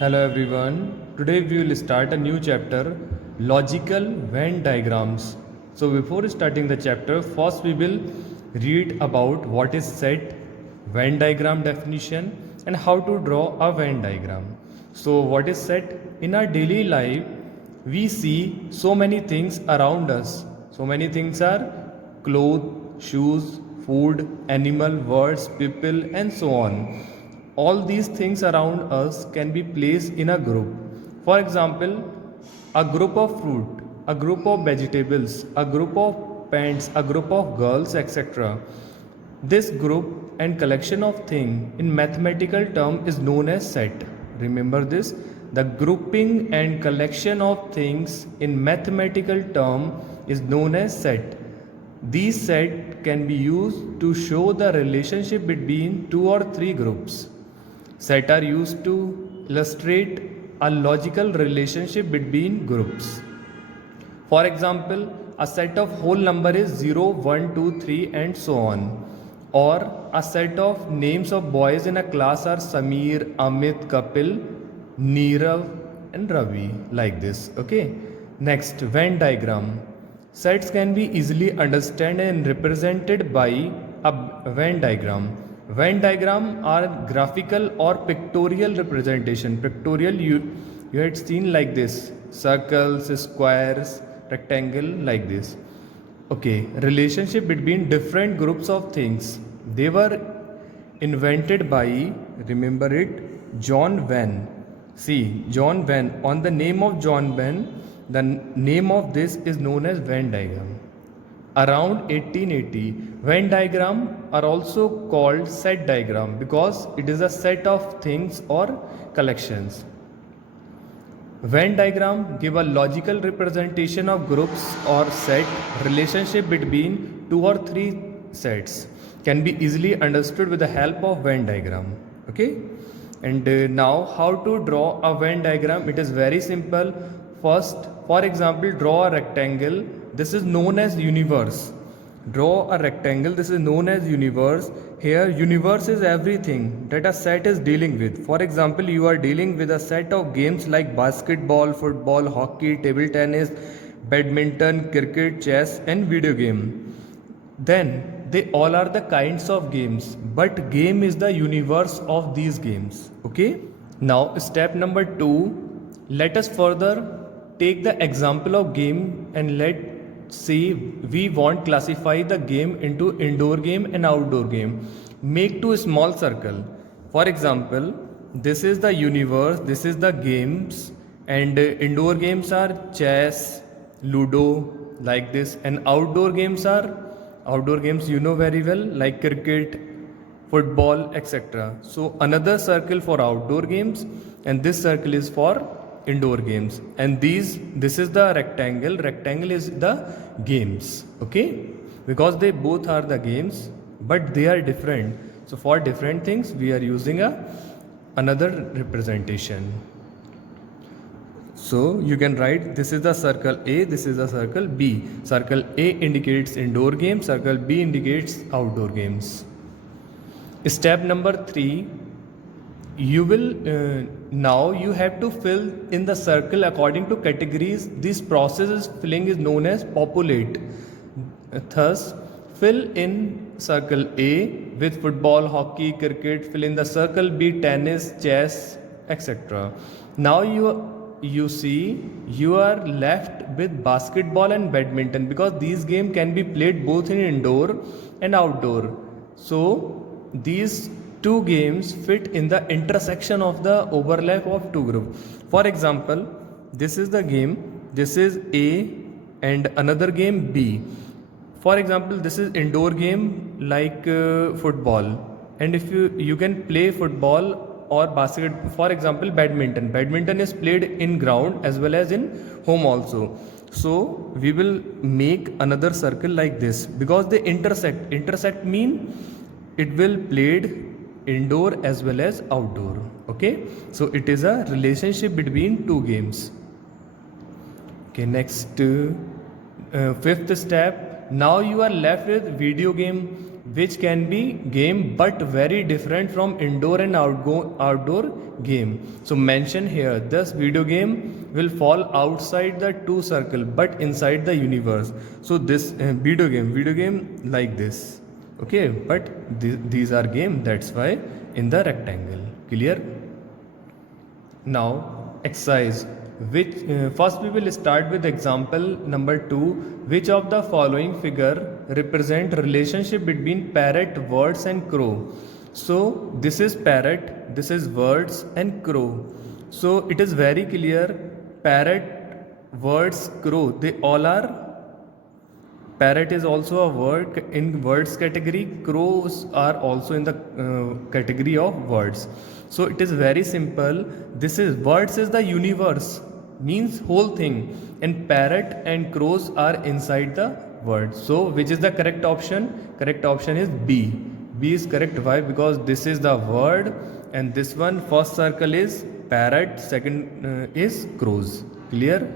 Hello everyone. Today we will start a new chapter, logical Venn diagrams. So before starting the chapter, first we will read about what is set, Venn diagram definition and how to draw a Venn diagram. So what is set? In our daily life, we see so many things around us. So many things are clothes, shoes, food, animal, words, people and so on. All these things around us can be placed in a group. For example, a group of fruit, a group of vegetables, a group of pants, a group of girls, etc. This group and collection of things in mathematical term is known as set. Remember this. The grouping and collection of things in mathematical term is known as set. These set can be used to show the relationship between two or three groups. Set are used to illustrate a logical relationship between groups. For example, a set of whole number is 0, 1, 2, 3 and so on. Or a set of names of boys in a class are Samir, Amit, Kapil, Neerav and Ravi, like this. Okay. Next, Venn diagram. Sets can be easily understood and represented by a Venn diagram. Venn diagram are graphical or pictorial representation. Pictorial you had seen like this, circles, squares, rectangle, like this. Okay, relationship between different groups of things. They were invented by, remember it, John Venn. See, John Venn. On the name of John Venn, the name of this is known as Venn diagram. Around 1880, Venn diagram are also called set diagram because it is a set of things or collections. Venn diagram give a logical representation of groups or set. Relationship between two or three sets can be easily understood with the help of Venn diagram. Okay, and now how to draw a Venn diagram? It is very simple. First, for example, draw a rectangle. This is known as universe. Draw a rectangle. This is known as universe. Here, universe is everything that a set is dealing with. For example, you are dealing with a set of games like basketball, football, hockey, table tennis, badminton, cricket, chess, and video game. Then, they all are the kinds of games, but game is the universe of these games. Okay? Now, step number 2. Let us further take the example of game and let's say we want classify the game into indoor game and outdoor game. Make two small circle. For example, this is the universe, this is the games, and indoor games are chess, ludo, like this, and outdoor games you know very well, like cricket, football, etc. So another circle for outdoor games and this circle is for indoor games, and this is the rectangle is the games. Okay, because they both are the games but they are different, so for different things we are using another representation. So you can write, this is the circle A, this is the circle B. Circle A indicates indoor games, circle B indicates outdoor games. Step number 3, you will now you have to fill in the circle according to categories. This process is filling is known as populate. Thus, fill in circle A with football, hockey, cricket. Fill in the circle B, tennis, chess, etc. Now you see you are left with basketball and badminton because these games can be played both in indoor and outdoor. So these two games fit in the intersection of the overlap of two groups. For example, this is the game, this is A and another game B. For example, this is indoor game like football, and if you can play football or basket. For example, badminton is played in ground as well as in home also. So we will make another circle like this because they intersect mean it will played indoor as well as outdoor. Okay, so it is a relationship between two games. Okay, next fifth step. Now you are left with video game. which can be game but very different from indoor and outdoor game. So mention here, this video game will fall outside the two circle but inside the universe. So this video game like this, okay, but these are game, that's why in the rectangle. Clear? Now exercise, which first we will start with example number 2. Which of the following figure represent relationship between parrot, words and crow? So this is parrot, this is words and crow. So it is very clear, parrot, words, crow, they all are. Parrot is also a word in words category. Crows are also in the category of words. So it is very simple. This is words is the universe, means whole thing, and parrot and crows are inside the word. So which is the correct option? Correct option is B. B is correct. Why? Because this is the word, and this one first circle is parrot, second is crows. Clear?